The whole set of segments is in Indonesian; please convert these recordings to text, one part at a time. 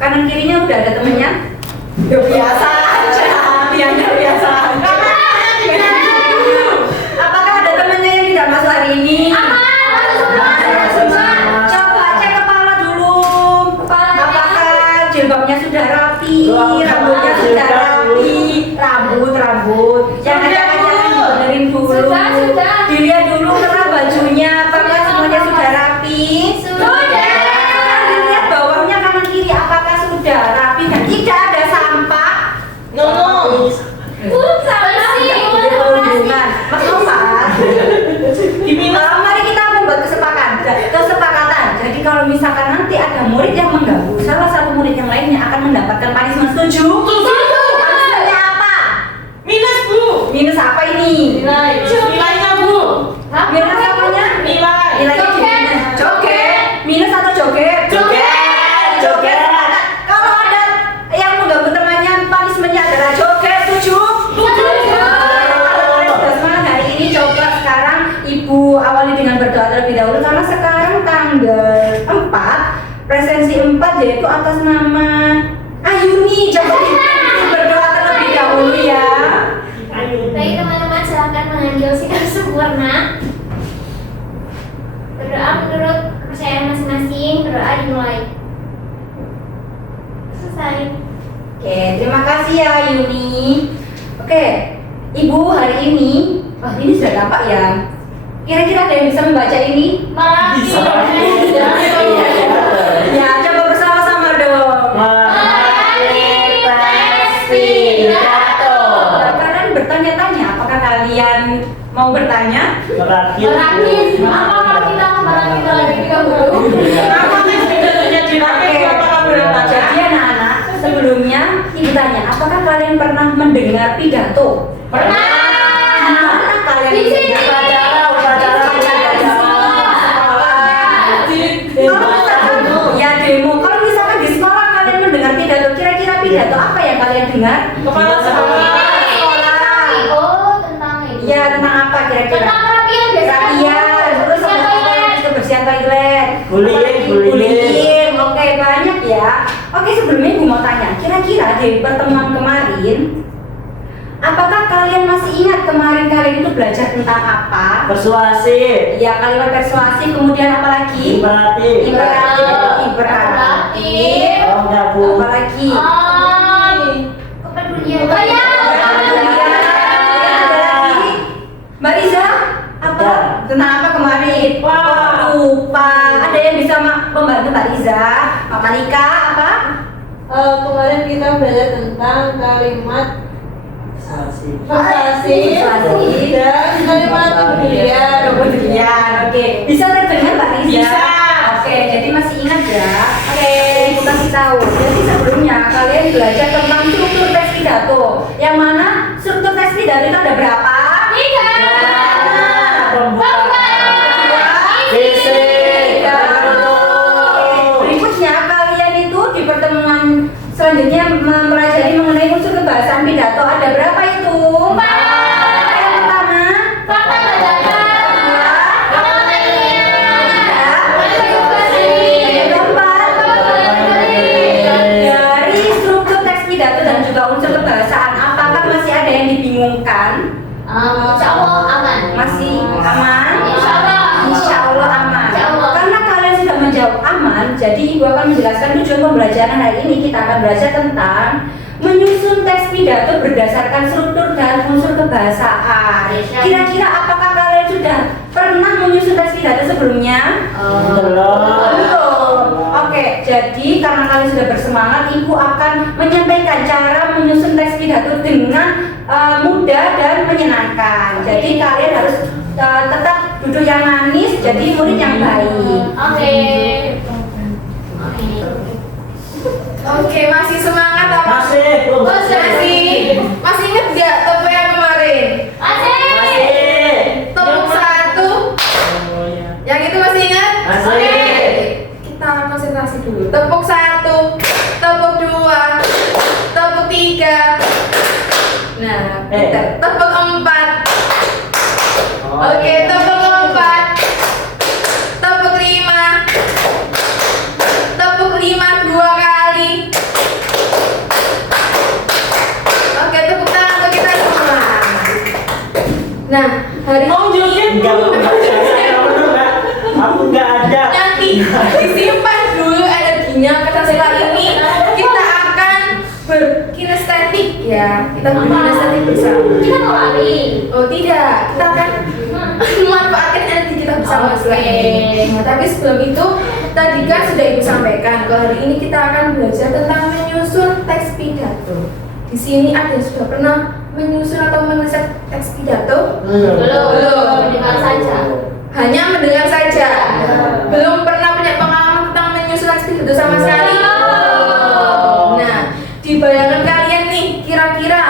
Kanan kirinya udah ada temennya? Ya biasa aja. Biasa aja. Apakah ada temennya yang tidak masuk hari ini? Coba cek kepala dulu. Apakah jilbabnya sudah rapi? Rambutnya sudah rapi? Rambut. Jangan dibenerin dulu. Sudah. Dilihat dulu karena bajunya apakah semuanya sudah rapi? Sudah. Dilihat bawahnya kanan kiri apakah sudah rapi dan tidak ada sampah? No. Mas Nova, mari kita membuat kesepakatan. Jadi kalau misalkan nanti ada murid yang mengganggu salah satu murid yang lainnya akan mendapatkan punishment. Setuju? Punishmentnya apa? Minus, Bu. Minus apa ini? Nilainya, Bu. Minus apanya? Nilainya gimana? Joget. Minus atau joget? Joget. Kalau ada yang mengganggu temannya, punishmentnya adalah joget. Setuju? Ibu awali dengan berdoa terlebih dahulu karena sekarang tanggal 4 presensi 4 yaitu atas nama Ayuni. Jangan ibu berdoa terlebih dahulu ya. Baik teman-teman, silahkan mengambil sikap sempurna. Berdoa menurut kepercayaan masing-masing. Berdoa dimulai. Selesai. Oke, terima kasih ya Ayuni. Oke, Ibu hari ini, ini sudah gampang ya. Kira-kira ada yang bisa membaca ini? Bisa. Ya, coba bersama-sama dong. Kalian bertanya-tanya, apakah kalian mau bertanya? Merakit. Apa kalau kita merakit lagi 30? Jadi anak-anak, sebelumnya ibu tanya, apakah kalian pernah mendengar pidato? Pernah. Mana kalian Di sini. Ya demo. Kalau misalkan di sekolah kalian mendengar pidato, kira-kira pidato apa yang kalian dengar? Kepala sekolah. Oh, tentang itu. Ya tentang apa kira-kira? Tentang kerapian biasanya. Kerapian, terus kebersihan toilet. Bullying. Oke, banyak ya. Oke, sebelumnya ibu mau tanya, kira-kira di pertemuan kemarin, apakah kalian masih ingat kemarin kalian itu belajar tentang apa? Persuasi. Ya, kalimat persuasi, kemudian apa lagi? Imperatif. Imperatif. Oh, enggak, Bu. Apa lagi? Kepedulian. Mbak Riza, apa? Ya. Tentang apa kemarin? Lupa. Ada yang bisa membantu Mbak Riza? Mbak Malika, apa? Kemarin kita belajar tentang kalimat Persuasi. persuasi dan kalimat kepedulian. Oke. Bisa terdengar Mbak Riza? Bisa. Oke, jadi masih ingat ya? Oke, ibu kasih tahu. Jadi sebelumnya kalian belajar tentang struktur teks pidato. Yang mana struktur teks pidato itu ada berapa? 3. Berikutnya kalian itu di pertemuan selanjutnya mempelajari mengenai unsur kebahasaan pidato. Ada berapa itu? 4. Yang pertama, Fakta bacakan. Kata-kata ilmiah. yang keempat, dari struktur teks pidato dan juga unsur kebahasaan, apakah masih ada yang dibingungkan? Insya Allah aman. Masih aman? Insya Allah. Insya Allah aman. Insya Allah. Karena kalian sudah menjawab aman, jadi ibu akan menjelaskan tujuan pembelajaran hari ini. Kita akan belajar tentang menyusun teks pidato berdasarkan struktur dan unsur kebahasaan. Kira-kira apakah kalian sudah pernah menyusun teks pidato sebelumnya? Belum. Oke, jadi karena kalian sudah bersemangat, ibu akan menyampaikan cara menyusun teks pidato dengan mudah dan menyenangkan. Jadi kalian harus tetap duduk yang manis, jadi murid yang baik. Oke, masih semangat apa? Masih, Bu. Masih inget gak topik yang kemarin? Topik 1. Oh, iya. Yang itu masih ingat? Masih. Oke. Kita konsentrasi dulu. Tepuk 1, tepuk 2, tepuk 3. Nah, pinter. Tepuk 4. Oke, tepuk 4. Tepuk 5. Tepuk 5 2 kali. ya. Kita bernasati bersama. Kita mau lari. Oh tidak, kita akan memanfaatkan energi kita bersama. Nah, tapi sebelum itu tadi kan sudah Ibu sampaikan kalau hari ini kita akan belajar tentang menyusun teks pidato. Di sini ada yang sudah pernah menyusun atau menulis teks pidato? Belum. Mendengar saja. Hanya mendengar saja. Belum pernah punya pengalaman tentang menyusun teks pidato sama sekali. Nah, di bayangan kalian nih, kira-kira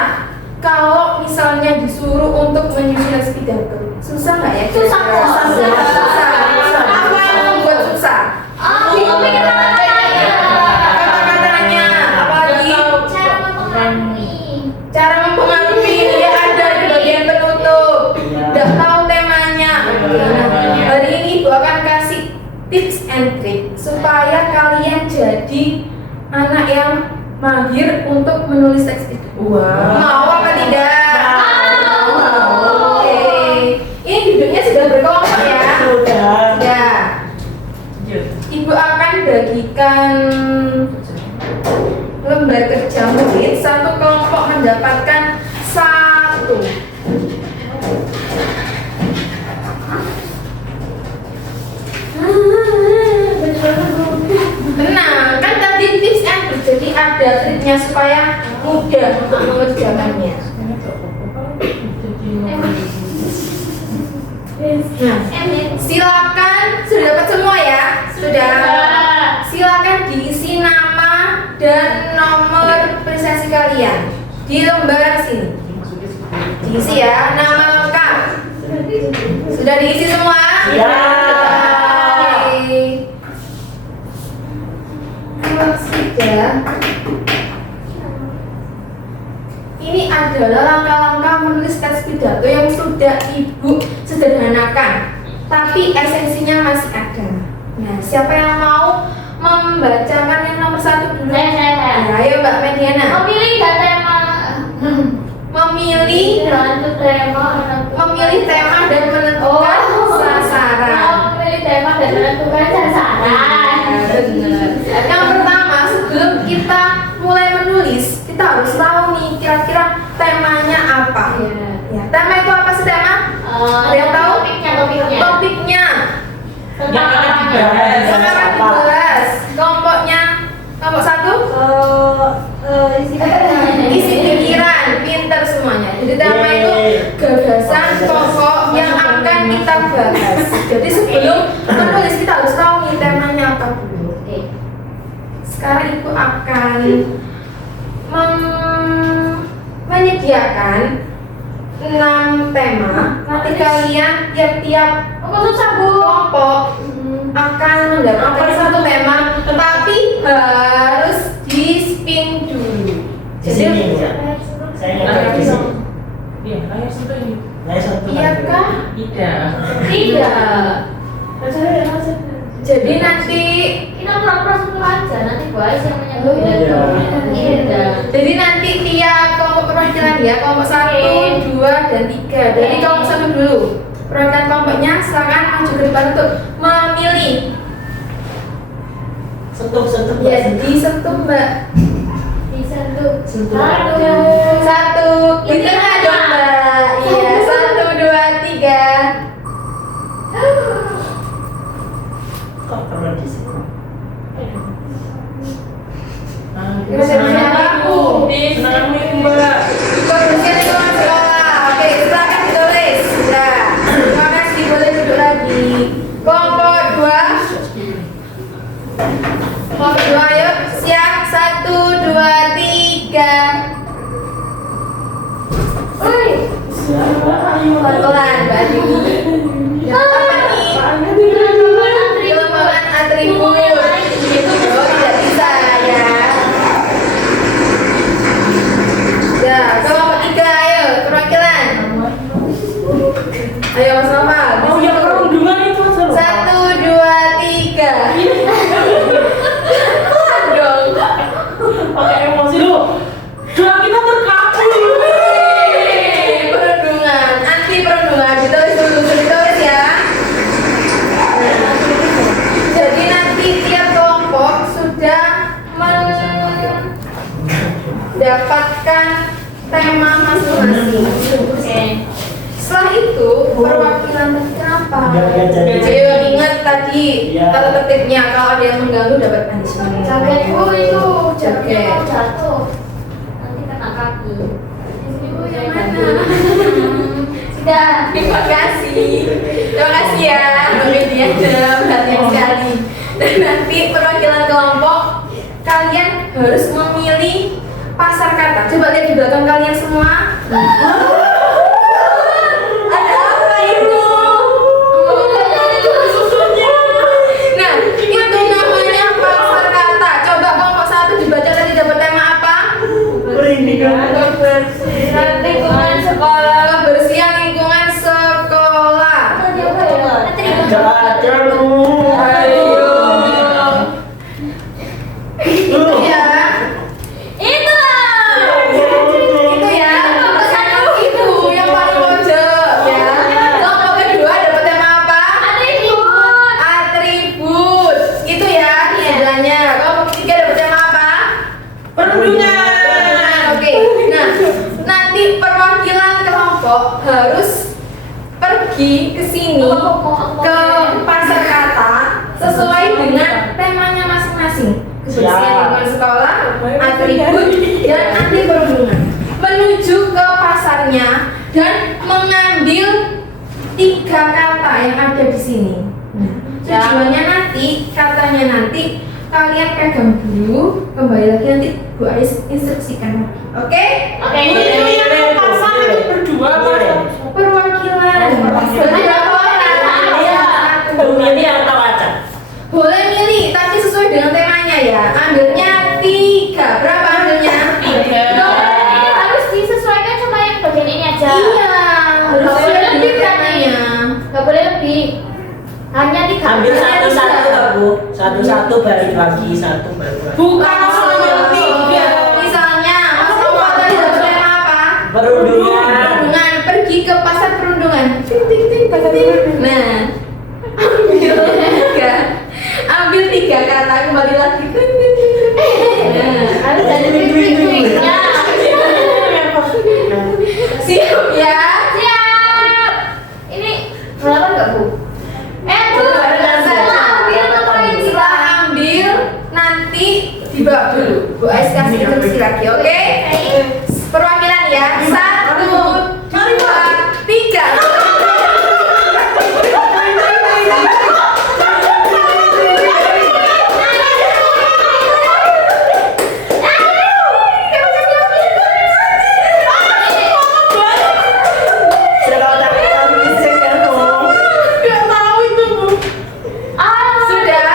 kalau misalnya disuruh untuk menyusun teks pidato, susah nggak ya? Susah kok. Susah. Apa yang membuat susah? Mikir kata-katanya. Kata-katanya, apalagi Cara mempengaruhi. cara mempengaruhi dia ada di bagian penutup. Udah tahu temanya. Nah, hari ini Ibu akan kasih tips and trick supaya kalian jadi anak yang mahir untuk menulis teks itu. Mau apa tidak? Oke. Ini duduknya sudah berkelompok ya. Sudah. Ya. Ibu akan bagikan lembar kerja murid, satu kelompok mendapatkan 1. Tenang, kan tadi tips and trick, jadi ada triknya supaya mudah untuk mengerjakannya. Nah, silakan, sudah dapat semua ya? Sudah. Silakan diisi nama dan nomor presentasi kalian di lembar sini. Diisi ya, nama lengkap. Sudah diisi semua? Ya. Oke. Kalau sudah, ini adalah langkah-langkah menulis teks pidato yang sudah Ibu sederhanakan, tapi esensinya masih ada. Nah, siapa yang mau membacakan yang nomor 1 dulu? Saya. Ya, ayo Mbak Mediana. Memilih dan tema. Memilih tema dan menentukan sasaran. Memilih tema dan menentukan sasaran. Benar. Yang pertama, sebelum kita mulai menulis, kita harus tahu nih kira-kira temanya apa. Ya, tema itu apa sih tema? Ada yang tahu? Topiknya. Topiknya. Yang akan dibahas. Yang akan dibahas. Kelompoknya kelompok 1 isi pikiran, pinter semuanya. Jadi tema itu gagasan pokok yang akan kita bahas. Jadi sebelum menulis kita harus tahu nih temanya apa dulu. Sekarang Ibu akan menyediakan 6 tema. Nanti kalian tiap-tiap kelompok akan mendapatkan satu tema, tetapi harus di spin dulu. Di sini ya. Saya nggak di sini. Iya, layar satu ini. Layar satu. Iya kah? Tidak. Tidak. Jadi nanti Kita pura-pura satu aja, nanti guys yang Oh, menyebut. iya. Jadi nanti tiap kelompok perwakilan ya, kelompok 1, 2, dan 3. Dari kelompok 1 dulu. Perwakilan kelompoknya silakan maju ke depan untuk memilih. Sentuh. Ya, disentuh Mbak. Disentuh. Sentuh. Satu. Di tengah dong Mbak. Iya, 1, 2, 3. Kok perlu di sini? Senang aku. Senang aku, Mbak. Kondisinya di ruang sekolah. Oke, silakan ditulis. Sudah. Terima kasih, boleh duduk lagi. Kelompok 2. Kelompok 2, ayo. Siap. 1, 2, 3. Siapa? Ayo. Pelan-pelan, Mbak Dini. Yang apa nih? Pengembangan atribut. Oh, tidak bisa ya. Ya, kelompok 3, ayo. Perwakilan. Ayo Mas Noval. Oh, yang kerundungan itu aja loh. 1, 2, 3. Pelan dong. Pakai emosi lu. Doa kita terkabul. Perundungan, anti perundungan. Ditulis dulu, ditulis ya. Nah, jadi nanti tiap kelompok sudah mendapatkan tema masing-masing. Oke. Setelah itu perwakilan kenapa? Iya. Ayo ingat tadi Iya. tata tertibnya, kalau ada yang mengganggu dapat punishment. Jagetku itu Jaget. mau jatuh. Nanti kena kaki. Ibu yang mana? Sudah. Terima kasih ya Mbak Mediana, perhatian sekali. Dan nanti perwakilan kelompok kalian harus memilih pasar kata. Coba lihat di belakang kalian semua. Ada apa itu? Nah, itu namanya pasar kata. Coba kelompok 1 dibaca tadi dapat tema apa? Lingkungan sekolah, kebersihan lingkungan sekolah. Itu ya. Itu. Itu ya. Kelompok 1 itu yang paling pojok ya. Kelompok kedua dapat tema apa? Atribut. Atribut. Itu ya sebelahnya. Kelompok ketiga dapat tema apa? Perundungan. Oke. Nah, nanti perwakilan kelompok harus pergi ke sini ke pasar kata sesuai dengan temanya masing-masing. Kebersihan lingkungan sekolah, atribut, dan anti perundungan. Menuju ke pasarnya dan mengambil 3 kata yang ada di sini. Tujuannya nanti, katanya nanti kalian pegang dulu, kembali lagi nanti Bu Aris instruksikan. Oke? Oke. Itu yang pasang itu berdua apa? Perwakilan. Berapa orang? Iya. Pemilih atau acak? Boleh milih, tapi sesuai dengan temanya ya. Ambilnya 3. Berapa ambilnya? 3. Harus disesuaikan sama yang bagian ini aja. Iya, harus Nggak boleh sesuai lebih dengan berarti. temanya. Nggak boleh lebih. Hanya 3. Ambil satu-satu lah Bu. Satu-satu balik lagi, satu balik lagi. Bukan soalnya tiga. Misalnya, Mas Nova tadi dapat tema apa? Perundungan. Perundungan, pergi ke pasar perundungan. Ting ting ting ting ting. Nah, ambil 3 kata, kembali lagi. Ting ting ting ting. Nah, Harus ada trik-triknya. siap ya? Siap. Ini berapa nggak Bu? Bu, setelah ambil ngapain sih? Setelah ambil, nanti dibawa dulu. Bu Ais kasih instruksi lagi, oke? Perwakilan ya. 1, 2, 3. Nggak tahu itu Bu. Sudah?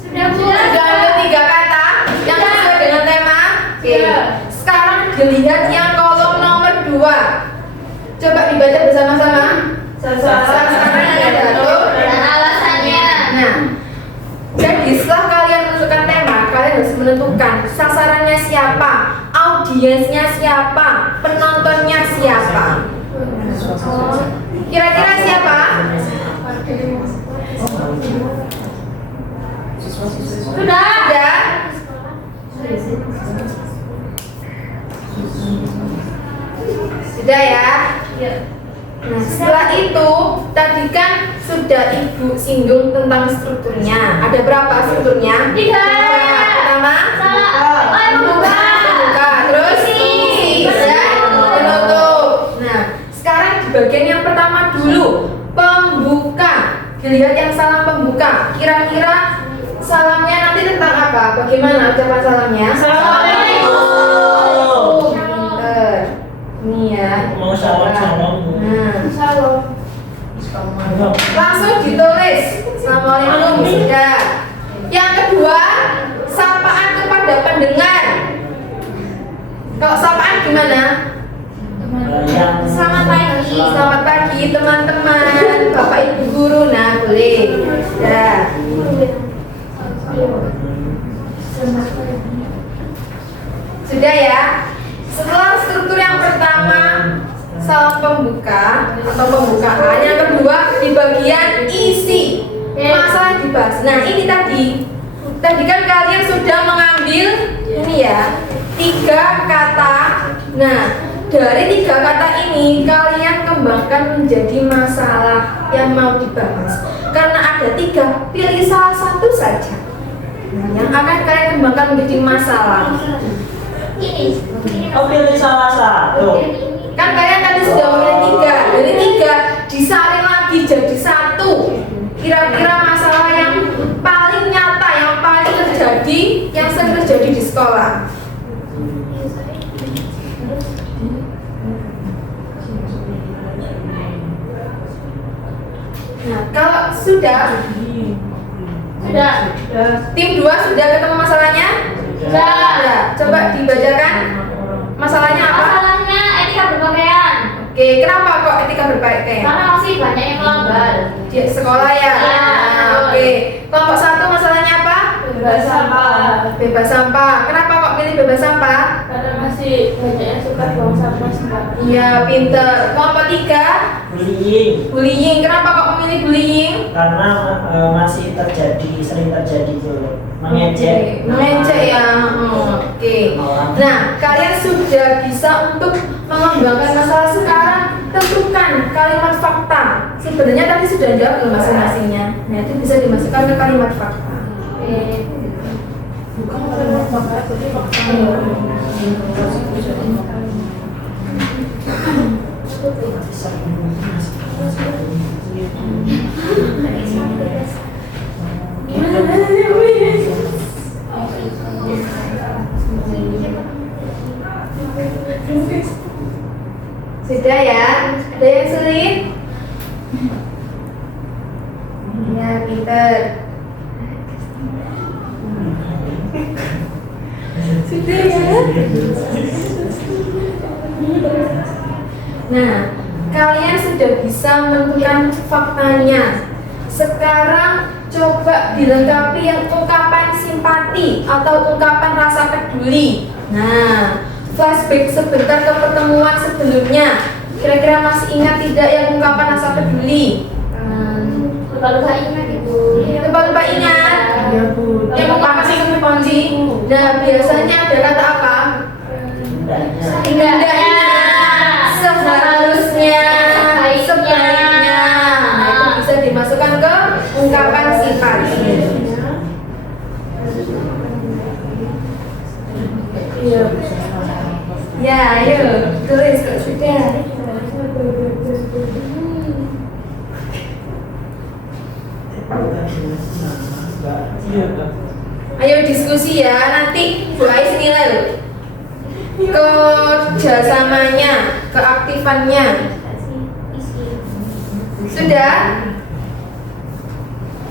Sudah Bu. Sudah ambil 3 kata yang sesuai dengan tema. Oke. Iya. Sekarang dilihat yang kolom nomor 2. Coba dibaca bersama-sama. Sasarannya jatuh. Dan alasannya. Nah, jadi setelah kalian menentukan tema, kalian harus menentukan sasarannya siapa, audiensnya siapa, penontonnya siapa. Kira-kira siapa? Sudah. Sudah? Sudah ya? Nah, setelah itu tadi kan sudah Ibu singgung tentang strukturnya. Ada berapa strukturnya? 3. Pertama, Salah. Membuka. pembuka, terus isi, dan penutup. Nah, sekarang di bagian yang pertama dulu, pembuka. Dilihat yang salam pembuka. Kira-kira salamnya nanti tentang apa? Bagaimana ucapan salamnya? Assalamualaikum. Pinter. Ini ya. Mau salam-salam Bu. Nah, Shalom. langsung ditulis. Assalamualaikum. Sudah. Yang kedua, sapaan kepada pendengar. Kalau sapaan gimana? Selamat pagi, selamat pagi teman-teman, Bapak Ibu guru. Nah, boleh. Sudah. Sudah ya. Setelah struktur yang pertama, salam pembuka atau pembukaan. Yang kedua di bagian isi, masalah dibahas. Nah, ini tadi kan kalian sudah mengambil ini ya 3 kata Nah, dari 3 kata ini kalian kembangkan menjadi masalah yang mau dibahas. Karena ada 3, pilih salah satu saja yang akan kalian kembangkan menjadi masalah. Ini. Oh, pilih salah satu. Kan kalian tadi sudah memilih 3, dari 3 disaring lagi jadi 1. Kira-kira masalah yang paling nyata, yang paling terjadi, yang sering terjadi di sekolah. Nah, kalau sudah, tim 2 sudah ketemu masalahnya? Sudah. Coba dibacakan. Masalahnya apa? Masalahnya etika berpakaian. Oke, kenapa kok etika berpakaian? Karena masih banyak yang melanggar. Di sekolah ya. Iya. Nah, oke. Kelompok 1 masalahnya apa? Bebas sampah. Bebas sampah. Kenapa kok pilih bebas sampah? Karena masih banyak yang suka buang sampah sembarangan. Iya, pinter. Kelompok 3 Bullying. bullying. Kenapa kok memilih bullying? Karena masih sering terjadi tuh mengejek. Mengejek ya. Oke. Nah, kalian sudah bisa untuk mengembangkan masalah sekarang. Tentukan kalimat fakta. Sebenarnya tadi sudah jawab belum masing-masingnya. Nah, itu bisa dimasukkan ke kalimat fakta. Bukan karena fakta, jadi fakta. Sudah ya? Ada yang sulit? Ya, pinter. Sudah ya? Nah, kalian sudah bisa menentukan faktanya. Sekarang coba dilengkapi yang ungkapan simpati atau ungkapan rasa peduli. Nah, flashback sebentar ke pertemuan sebelumnya. Kira-kira masih ingat tidak yang ungkapan rasa peduli? Lupa-lupa ingat Ibu. Lupa-lupa ingat? Iya, Bu. Yang ungkapan simpati. Nah, biasanya ada kata apa? Indahnya, seharusnya, sebaiknya. Nah, itu bisa dimasukkan ke ungkapan simpati. Iya. Ya, ayo tulis kok sudah. Iya, Kak. Ayo diskusi ya, nanti Bu Ais nilai loh. Kerjasamanya, keaktifannya. Sudah?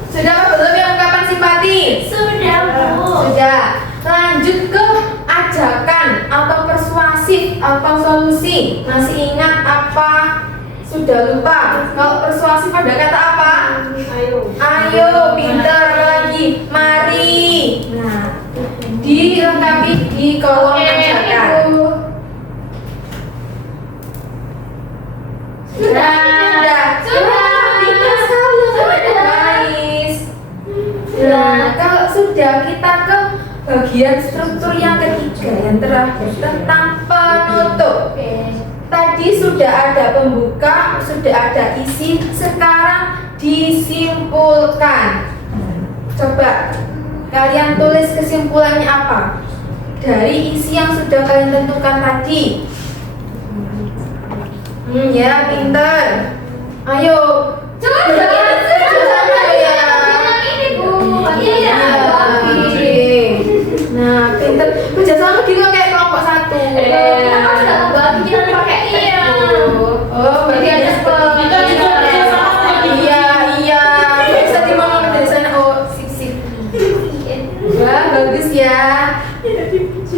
Sudah apa belum yang ungkapan simpati? Sudah, Bu. Sudah. Lanjut ke ajakan atau persuasif atau solusi. Masih ingat apa? Sudah lupa. Kalau persuasif ada kata apa? Ayo, pintar lagi. Mari. Nah, dilengkapi di kolom ajakan. Sudah. Pintar sekali, guys. Nah, kalau sudah kita ke bagian struktur yang ketiga, yang terakhir tentang penutup. Tadi sudah ada pembuka, sudah ada isi, sekarang disimpulkan. Coba kalian tulis kesimpulannya apa dari isi yang sudah kalian tentukan tadi. Ya, pinter. Ayo. Sudah. Ya. Ini, Bu. Iya. Oke. Nah, pinter. Kerjasama gitu kayak kelompok 1. Kan sudah membagi kita pakai iya. Oh, berarti ada Kita juga kerjasama. Iya. Bisa dimana dari sana? Oh, sip. Wah, bagus ya.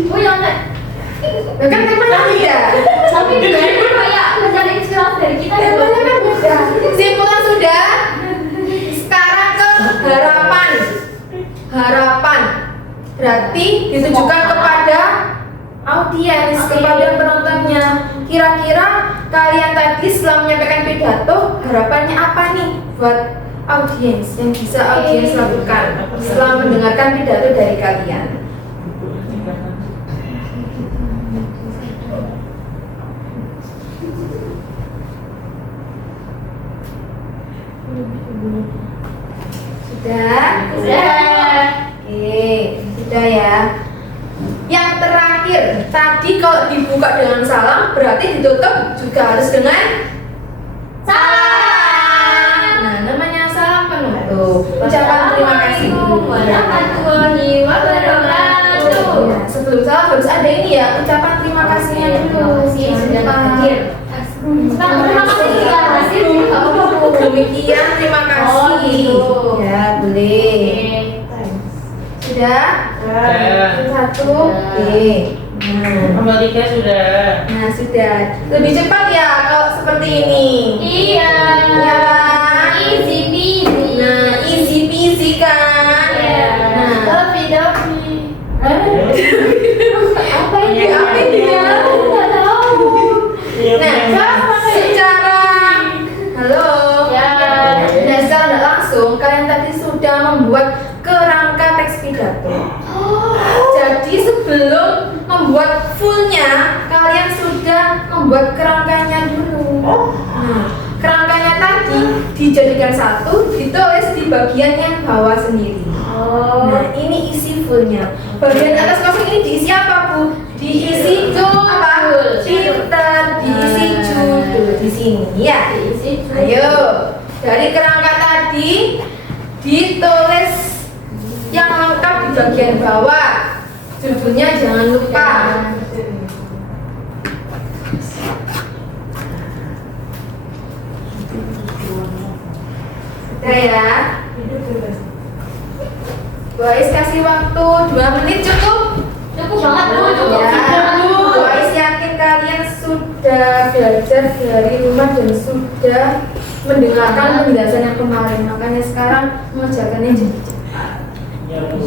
Bu yang enggak. Kan temanya beda. Tapi dia kayak mencari inspirasi dari kita. Temanya kan beda. Simpulan sudah. Sekarang ke harapan. Berarti ditujukan kepada audiens, kepada penontonnya. Kira-kira kalian tadi setelah menyampaikan pidato, harapannya apa nih buat audiens yang bisa audiens lakukan setelah mendengarkan pidato dari kalian? Sudah. Oke, sudah ya. Yang terakhir, tadi kalau dibuka dengan salam berarti ditutup juga harus dengan Salam. Nah, namanya salam penutup. Ucapan terima kasih dulu. Warahmatullahi wabarakatuh. Ya, sebelum salam harus ada ini ya, ucapan terima kasihnya dulu. Terima kasih sudah hadir. Terima kasih sudah hadir. Demikian, terima kasih. Oh, gitu. Ya, boleh. Sudah? Sudah. Satu. Oke. Nah. Nomor 3 sudah. Nah, sudah. Lebih cepat ya kalau seperti ini. Iya. Ya. Easy peasy. Nah, easy peasy kan? Iya. Nah. Lovey-dovey. Apa ini? Apa ini ya? Nggak tahu. Nah, secara halo. Ya. Nah, secara tidak langsung kalian tadi sudah membuat kerangka teks pidato. Jadi sebelum membuat fullnya, kalian sudah membuat kerangkanya dulu. Nah, kerangkanya tadi dijadikan satu, ditulis di bagian yang bawah sendiri. Nah, ini isi fullnya. Bagian atas kosong ini diisi apa, Bu? Diisi apa? Filter, diisi judul di sini ya. Ayo, dari kerangka tadi ditulis yang lengkap di bagian bawah. Judulnya jangan lupa. Sudah ya. Guys, kasih waktu 2 menit cukup? Cukup banget Bu, cukup. Ya, guys yakin kalian sudah belajar dari rumah dan sudah mendengarkan penjelasan yang kemarin. Makanya sekarang mengerjakannya jadi cepat. Ya, Bu.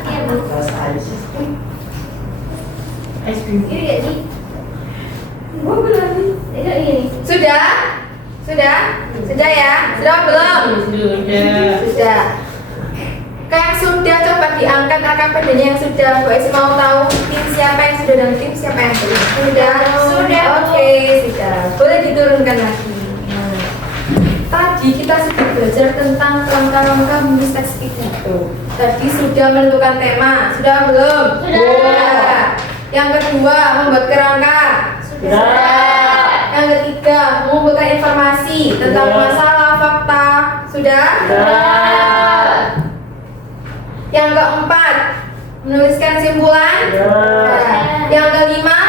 Kita kelas aja. Ice cream. Ini nggak sih? Ini. Sudah? Sudah? Sudah ya? Sudah belum? Sudah. Sudah. Kayak sudah coba diangkat AKPD-nya yang sudah. Guys mau tahu tim siapa yang sudah dan tim siapa yang belum? Sudah? Sudah. Oke, sudah. Boleh diturunkan lagi. Nah, tadi kita sudah belajar tentang langkah-langkah menulis teks pidato. Tadi sudah menentukan tema. Sudah belum? Sudah. Yang kedua, membuat kerangka. Sudah. Yang ketiga, mengumpulkan informasi tentang Sudah. masalah fakta. Sudah? Sudah. Yang keempat, menuliskan simpulan. Sudah. Yang kelima,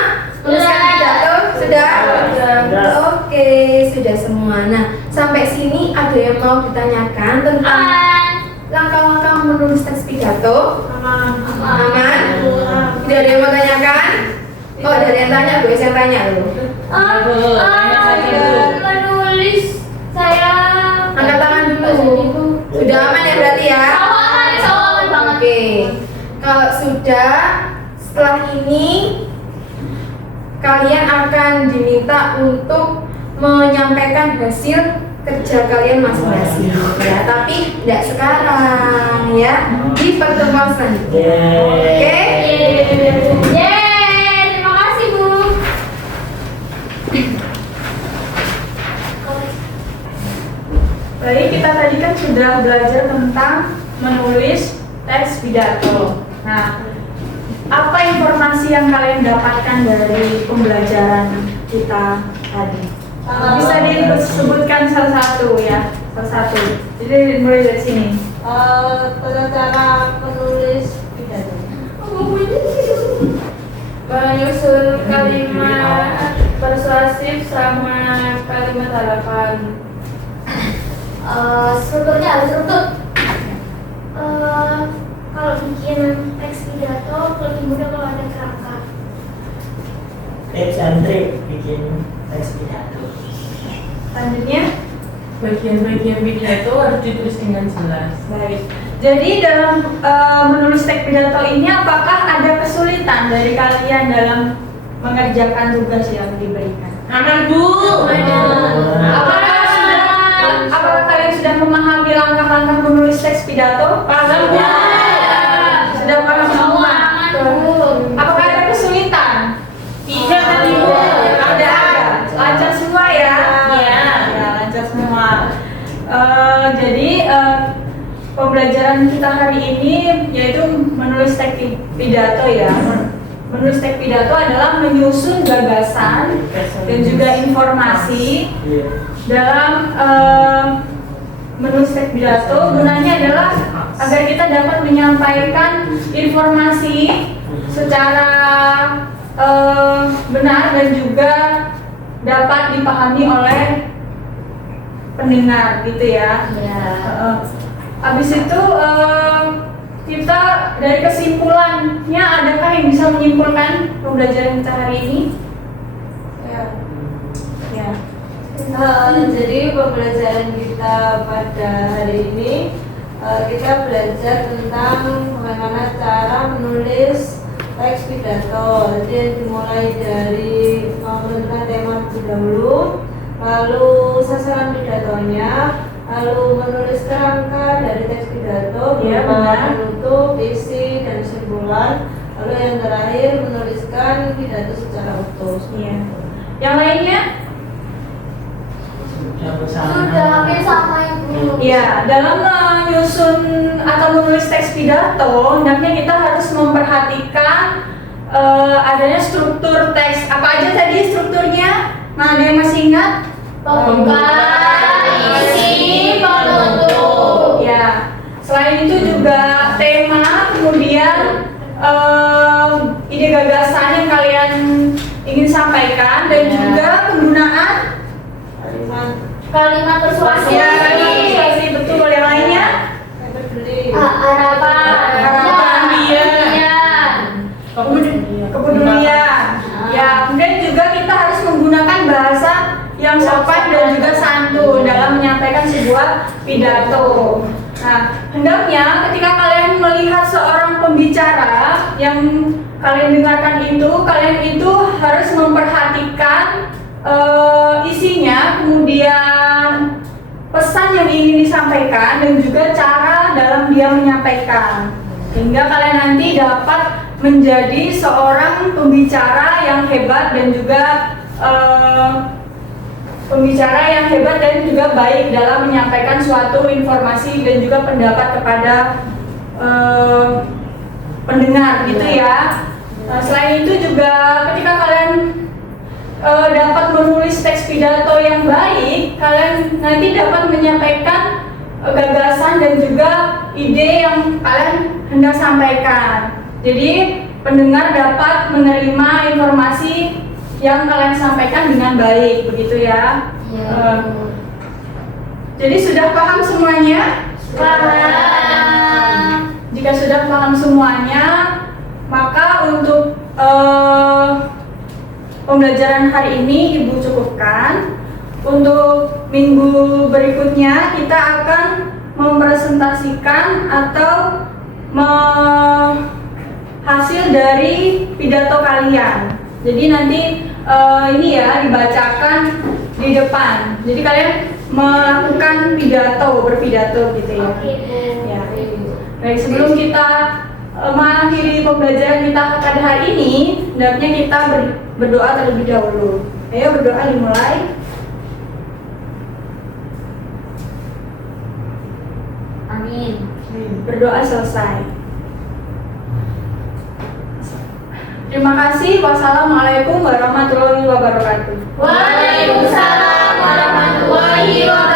menuliskan Sudah. pidato. Sudah? Sudah. Oke, sudah semua. Nah, sampai sini ada yang mau ditanyakan tentang langkah-langkah menulis teks pidato? Aman? Tidak ada yang mau tanyakan? Oh, ada yang tanya, gue yang tanya loh. Menulis saya. Angkat tangan dulu. Sudah aman ya berarti ya? Aman banget. Oke. Kalau sudah, setelah ini kalian akan diminta untuk menyampaikan hasil kerja kalian masing-masing ya, tapi tidak sekarang ya, di pertemuan selanjutnya. Oke? Yeay, terima kasih Bu. Baik, kita tadi kan sudah belajar tentang menulis teks pidato. Nah, apa informasi yang kalian dapatkan dari pembelajaran kita tadi? Bisa disebutkan salah satu ya, salah satu. Jadi mulai dari sini. Cara menulis pidato. Menyusun kalimat persuasif sama kalimat harapan. Strukturnya harus struktur. Kalau bikin teks pidato lebih mudah kalau ada kerangka. Tips and trik bikin teks pidato. Selanjutnya, Bagian-bagian pidato harus ditulis dengan jelas. baik. Jadi dalam menulis teks pidato ini apakah ada kesulitan dari kalian dalam mengerjakan tugas yang diberikan? Aman Bu. Apakah kalian sudah memahami langkah-langkah menulis teks pidato? Paham Bu. Sudah paham semua? Apakah ada kesulitan? Tidak tadi Bu. Ada. Lancar semua ya? Iya. pembelajaran kita hari ini yaitu menulis teks pidato ya. Menulis teks pidato adalah menyusun gagasan dan juga informasi dalam menulis teks pidato. Gunanya adalah agar kita dapat menyampaikan informasi secara benar dan juga dapat dipahami oleh pendengar gitu ya. Habis itu kita dari kesimpulannya, adakah yang bisa menyimpulkan pembelajaran kita hari ini? Ya. Jadi pembelajaran kita pada hari ini kita belajar tentang bagaimana cara menulis teks pidato. Jadi yang dimulai dari menentukan tema terlebih dahulu, lalu sasaran pidatonya, lalu menulis kerangka dari teks pidato, penutup, isi dan kesimpulan, lalu yang terakhir menuliskan pidato secara utuh. Iya. Yang lainnya? Sudah hampir sama Ibu. Ya, dalam menyusun atau menulis teks pidato, hendaknya kita harus memperhatikan adanya struktur teks. Apa aja tadi strukturnya? Nah, ada yang masih ingat? Pembuka, isi, penutup. Ya. Selain itu juga tema, kemudian ide gagasan yang kalian ingin sampaikan, dan juga penggunaan Kalimat persuasi. ya, kalimat persuasi, betul. Yang lainnya? Harapan. Kepedulian. Ya, kemudian juga kita harus menggunakan bahasa yang sopan dan juga santun dalam menyampaikan sebuah pidato. Nah, hendaknya ketika kalian melihat seorang pembicara yang kalian dengarkan itu, kalian itu harus memperhatikan isinya, kemudian pesan yang ingin disampaikan, dan juga cara dalam dia menyampaikan, sehingga kalian nanti dapat menjadi seorang pembicara yang hebat dan juga pembicara yang hebat dan juga baik dalam menyampaikan suatu informasi dan juga pendapat kepada pendengar gitu ya. Selain itu juga ketika kalian dapat menulis teks pidato yang baik, kalian nanti dapat menyampaikan gagasan dan juga ide yang kalian hendak sampaikan. Jadi pendengar dapat menerima informasi yang kalian sampaikan dengan baik, begitu ya. Jadi sudah paham semuanya? Paham. Jika sudah paham semuanya, maka untuk pembelajaran hari ini Ibu cukupkan. Untuk minggu berikutnya kita akan mempresentasikan atau hasil dari pidato kalian. Jadi nanti ini ya dibacakan di depan. Jadi kalian melakukan berpidato gitu ya. Oke, Bu. Ya. Baik, sebelum kita mengakhiri pembelajaran kita pada hari ini, hendaknya kita berdoa terlebih dahulu. Ayo berdoa dimulai. Amin. Berdoa selesai. Terima kasih. Wassalamualaikum warahmatullahi wabarakatuh. Waalaikumsalam warahmatullahi wabarakatuh.